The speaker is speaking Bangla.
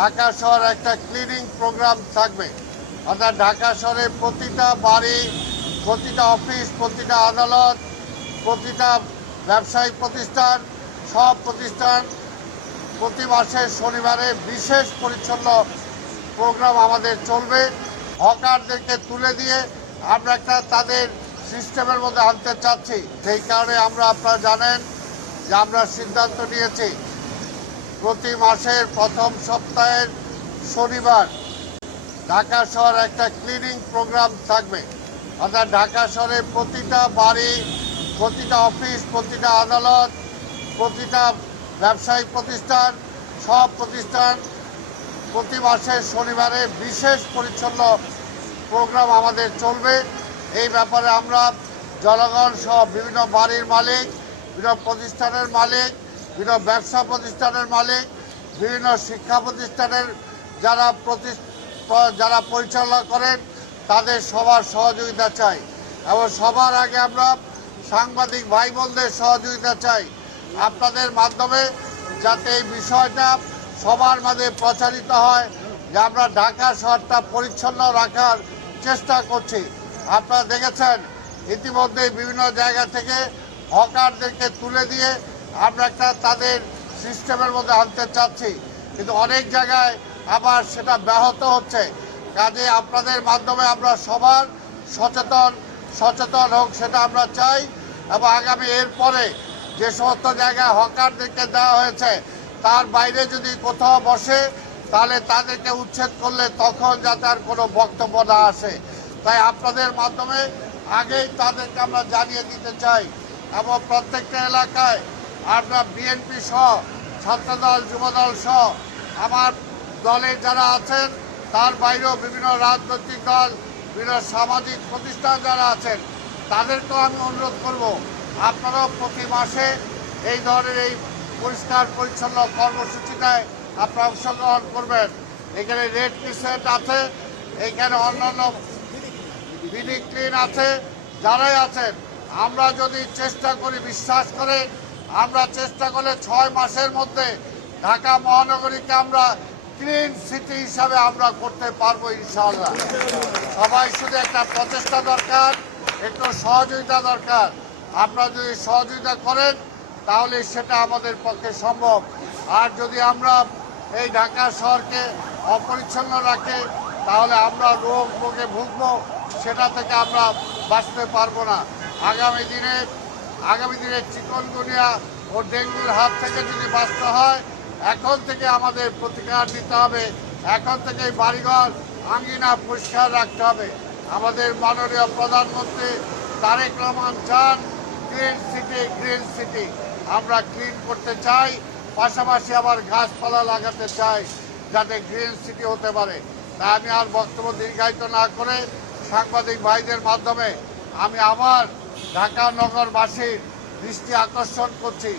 ঢাকা শহর একটা ক্লিনিং প্রোগ্রাম থাকবে। অর্থাৎ ঢাকা শহরে প্রতিটা বাড়ি, প্রতিটা অফিস, প্রতিটা আদালত, প্রতিটা ব্যবসায়িক প্রতিষ্ঠান, সব প্রতিষ্ঠান প্রতি মাসের শনিবারে বিশেষ পরিচ্ছন্ন প্রোগ্রাম আমাদের চলবে। হকারদেরকে তুলে দিয়ে আমরা একটা তাদের সিস্টেমের মধ্যে আনতে চাচ্ছি। সেই কারণে আপনারা জানেন যে আমরা সিদ্ধান্ত নিয়েছি প্রতি মাসের প্রথম সপ্তাহের শনিবার ঢাকা শহর একটা ক্লিনিং প্রোগ্রাম থাকবে। অর্থাৎ ঢাকা শহরে প্রতিটা বাড়ি, প্রতিটা অফিস, প্রতিটা আদালত, প্রতিটা ব্যবসায়িক প্রতিষ্ঠান, সব প্রতিষ্ঠান প্রতি মাসের শনিবারে বিশেষ পরিচ্ছন্ন প্রোগ্রাম আমাদের চলবে। এই ব্যাপারে আমরা জনগণ সহ বিভিন্ন বাড়ির মালিক, বিভিন্ন প্রতিষ্ঠানের মালিক, বিভিন্ন ব্যবসা প্রতিষ্ঠানের মালিক, বিভিন্ন শিক্ষা প্রতিষ্ঠানের যারা পরিচালনা করেন তাদের সবার সহযোগিতা চাই এবং সবার আগে আমরা সাংবাদিক ভাই বোনদের সহযোগিতা চাই আপনাদের মাধ্যমে, যাতে এই বিষয়টা সবার মাঝে প্রচারিত হয় যে আমরা ঢাকা শহরটা পরিচ্ছন্ন রাখার চেষ্টা করছি। আপনারা দেখেছেন ইতিমধ্যে বিভিন্ন জায়গা থেকে হকারদেরকে তুলে দিয়ে আমরা একটা তাদের সিস্টেমের মধ্যে আনতে চাচ্ছি, কিন্তু অনেক জায়গায় আবার সেটা ব্যাহত হচ্ছে। কাজে আপনাদের মাধ্যমে আমরা সবার সচেতন হোক সেটা আমরা চাই এবং আগামী এরপরে যে সমস্ত জায়গায় হকারদেরকে দেওয়া হয়েছে তার বাইরে যদি কোথাও বসে তাহলে তাদেরকে উচ্ছেদ করলে তখন যাতে আর কোনো বক্তব্য না আসে। তাই আপনাদের মাধ্যমে আগেই তাদেরকে আমরা জানিয়ে দিতে চাই এবং প্রত্যেকটা এলাকায় আমরা বিএনপি সহ ছাত্রদল, যুবদল সহ আমার দলের যারা আছেন তার বাইরেও বিভিন্ন রাজনৈতিক দল, বিভিন্ন সামাজিক প্রতিষ্ঠান যারা আছেন তাদেরকেও আমি অনুরোধ করব আপনারাও প্রতি মাসে এই ধরনের এই পরিষ্কার পরিচ্ছন্ন কর্মসূচিটায় আপনারা অংশগ্রহণ করবেন। এখানে রেড ক্রিসেন্ট আছে, এইখানে অন্যান্য বিডি ক্লিন আছে, যারাই আছেন আমরা যদি চেষ্টা করি, বিশ্বাস করে আমরা চেষ্টা করলে 6 মাসের মধ্যে ঢাকা মহানগরীকে আমরা ক্লিন সিটি হিসাবে আমরা করতে পারবো ইনশাআল্লাহ। সবাই শুধু একটা প্রচেষ্টা দরকার, একটু সহযোগিতা দরকার। আপনারা যদি সহযোগিতা করেন তাহলে সেটা আমাদের পক্ষে সম্ভব। আর যদি আমরা এই ঢাকা শহরকে অপরিচ্ছন্ন রাখি তাহলে আমরা রোগে ভুগবো, সেটা থেকে আমরা বাঁচতে পারবো না। আগামী দিনে চিকনগুনিয়া ও ডেঙ্গুর হাত থেকে যদি বাঁচতে হয় এখন থেকে আমাদের প্রতিকার নিতে হবে। এখন থেকে বাড়িঘর আঙ্গিনা পরিষ্কার রাখতে হবে। আমাদের মাননীয় প্রধানমন্ত্রী তারেক রহমান চান গ্রিন সিটি। আমরা ক্লিন করতে চাই, পাশাপাশি আবার গাছপালা লাগাতে চাই যাতে গ্রিন সিটি হতে পারে। তাই আমি আর বক্তব্য দীর্ঘায়িত না করে সাংবাদিক ভাইদের মাধ্যমে আমি আবার ঢাকা নগরবাসীর দৃষ্টি আকর্ষণ করছি